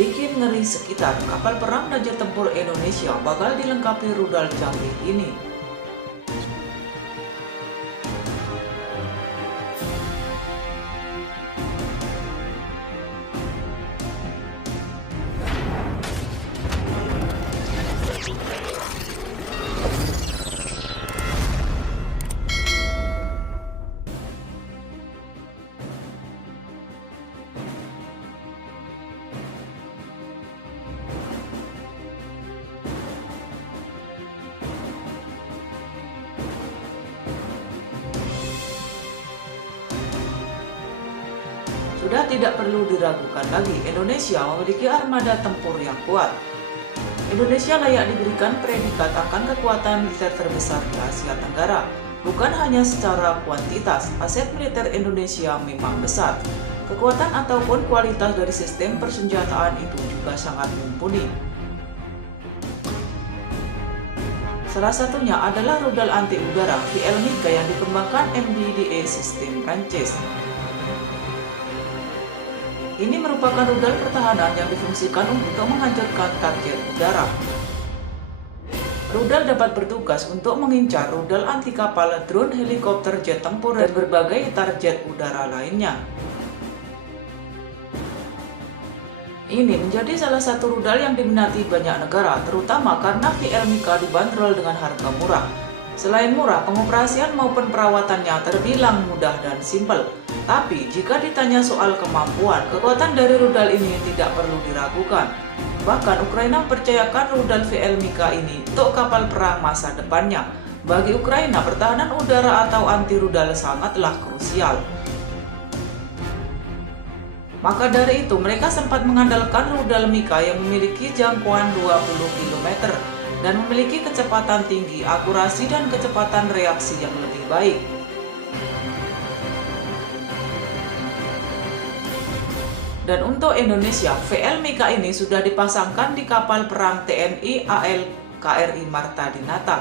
Bikin ngeri sekitar, kapal perang dan jet tempur Indonesia bakal dilengkapi rudal canggih ini. Sudah tidak perlu diragukan lagi, Indonesia memiliki armada tempur yang kuat. Indonesia layak diberikan predikat akan kekuatan militer terbesar di Asia Tenggara. Bukan hanya secara kuantitas, aset militer Indonesia memang besar. Kekuatan ataupun kualitas dari sistem persenjataan itu juga sangat mumpuni. Salah satunya adalah rudal anti udara VL Mika yang dikembangkan MBDA System Prancis. Ini merupakan rudal pertahanan yang difungsikan untuk menghancurkan target udara. Rudal dapat bertugas untuk mengincar rudal anti kapal, drone, helikopter, jet tempur, dan berbagai target udara lainnya. Ini menjadi salah satu rudal yang diminati banyak negara, terutama karena VL Mika dibanderol dengan harga murah. Selain murah, pengoperasian maupun perawatannya terbilang mudah dan simpel. Tapi, jika ditanya soal kemampuan, kekuatan dari rudal ini tidak perlu diragukan. Bahkan, Ukraina mempercayakan rudal VL Mika ini untuk kapal perang masa depannya. Bagi Ukraina, pertahanan udara atau anti rudal sangatlah krusial. Maka dari itu, mereka sempat mengandalkan rudal Mika yang memiliki jangkauan 20 km dan memiliki kecepatan tinggi, akurasi dan kecepatan reaksi yang lebih baik. Dan untuk Indonesia, VL Mika ini sudah dipasangkan di kapal perang TNI AL KRI Marta Dinata.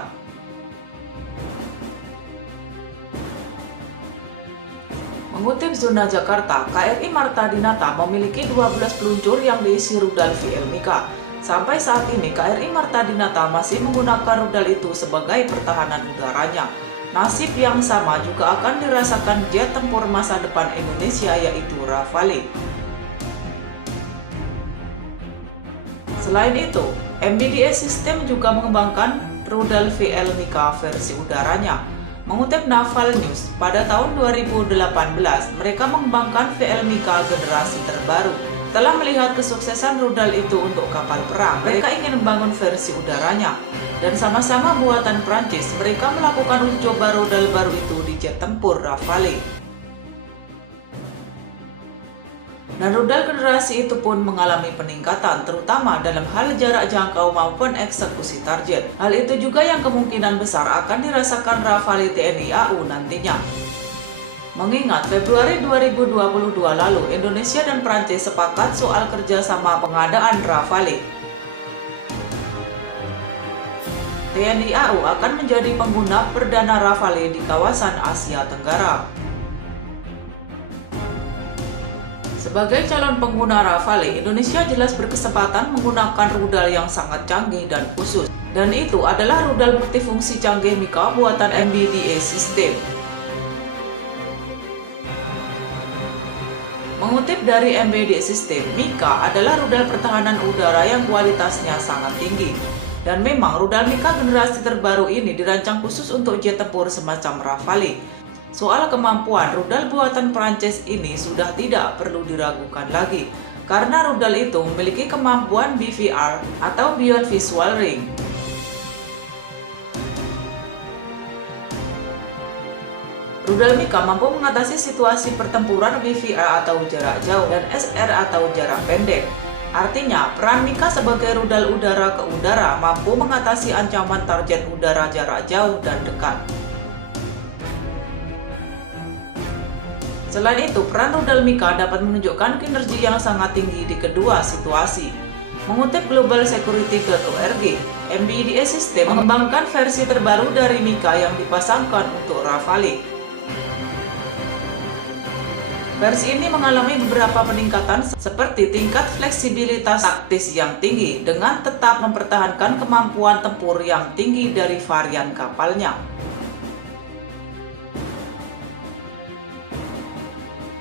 Mengutip Zona Jakarta, KRI Marta Dinata memiliki 12 peluncur yang diisi rudal VL Mika. Sampai saat ini, KRI Marta Dinata masih menggunakan rudal itu sebagai pertahanan udaranya. Nasib yang sama juga akan dirasakan jet tempur masa depan Indonesia, yaitu Rafale. Selain itu, MBDA System juga mengembangkan rudal VL Mika versi udaranya. Mengutip Naval News, pada tahun 2018, mereka mengembangkan VL Mika generasi terbaru. Setelah melihat kesuksesan rudal itu untuk kapal perang, mereka ingin membangun versi udaranya. Dan sama-sama buatan Prancis, mereka melakukan uji coba rudal baru itu di jet tempur Rafale. Dan rudal generasi itu pun mengalami peningkatan, terutama dalam hal jarak jangkau maupun eksekusi target. Hal itu juga yang kemungkinan besar akan dirasakan Rafale TNI AU nantinya. Mengingat Februari 2022 lalu, Indonesia dan Prancis sepakat soal kerjasama pengadaan Rafale. TNI AU akan menjadi pengguna perdana Rafale di kawasan Asia Tenggara. Sebagai calon pengguna Rafale, Indonesia jelas berkesempatan menggunakan rudal yang sangat canggih dan khusus. Dan itu adalah rudal multifungsi canggih Mika buatan MBDA System. Mengutip dari MBDA System, Mika adalah rudal pertahanan udara yang kualitasnya sangat tinggi. Dan memang rudal Mika generasi terbaru ini dirancang khusus untuk jet tempur semacam Rafale. Soal kemampuan rudal buatan Prancis ini sudah tidak perlu diragukan lagi, karena rudal itu memiliki kemampuan BVR atau Beyond Visual Range. Rudal Mika mampu mengatasi situasi pertempuran BVR atau jarak jauh dan SR atau jarak pendek. Artinya, peran Mika sebagai rudal udara ke udara mampu mengatasi ancaman target udara jarak jauh dan dekat. Selain itu, peran rudal Mika dapat menunjukkan kinerja yang sangat tinggi di kedua situasi. Mengutip globalsecurity.org, MBDA System mengembangkan versi terbaru dari Mika yang dipasangkan untuk Rafale. Versi ini mengalami beberapa peningkatan seperti tingkat fleksibilitas taktis yang tinggi dengan tetap mempertahankan kemampuan tempur yang tinggi dari varian kapalnya.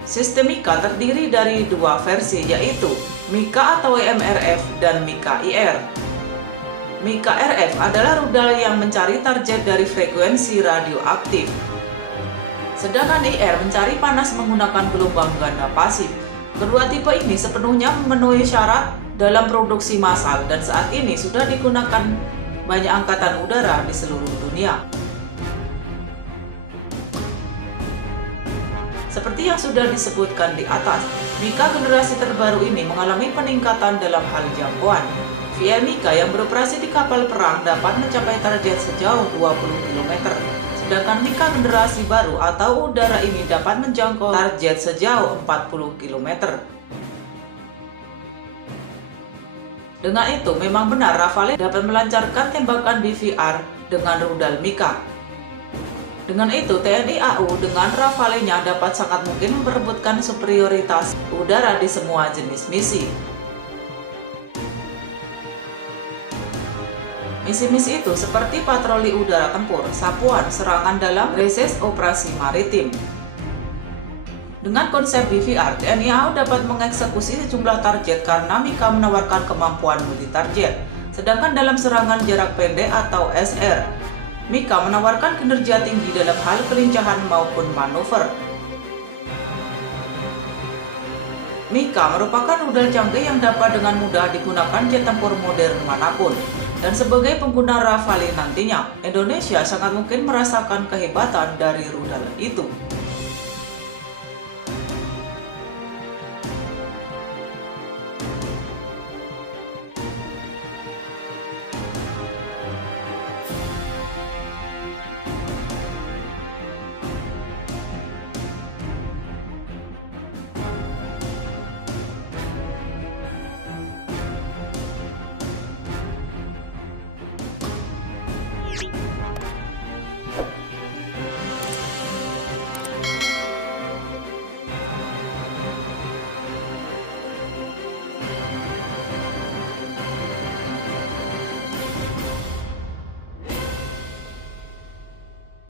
Sistem Mika terdiri dari dua versi, yaitu Mika atau MRF dan Mika IR. Mika RF adalah rudal yang mencari target dari frekuensi radioaktif. Sedangkan IR mencari panas menggunakan gelombang ganda pasif. Kedua tipe ini sepenuhnya memenuhi syarat dalam produksi massal dan saat ini sudah digunakan banyak angkatan udara di seluruh dunia. Seperti yang sudah disebutkan di atas, Mika generasi terbaru ini mengalami peningkatan dalam hal jangkauan. VL Mika yang beroperasi di kapal perang dapat mencapai target sejauh 20 km. Sedangkan Mika generasi baru atau udara ini dapat menjangkau target sejauh 40 km. Dengan itu, memang benar Rafale dapat melancarkan tembakan BVR dengan rudal Mika. Dengan itu, TNI AU dengan Rafale-nya dapat sangat mungkin memperebutkan superioritas udara di semua jenis misi. Misi-misi itu seperti patroli udara tempur, sapuan, serangan dalam, reses operasi maritim. Dengan konsep BVR, TNI AU dapat mengeksekusi sejumlah target karena Mika menawarkan kemampuan multi-target. Sedangkan dalam serangan jarak pendek atau SR, Mika menawarkan kinerja tinggi dalam hal kelincahan maupun manuver. Mika merupakan rudal canggih yang dapat dengan mudah digunakan jet tempur modern manapun. Dan sebagai pengguna Rafale nantinya, Indonesia sangat mungkin merasakan kehebatan dari rudal itu.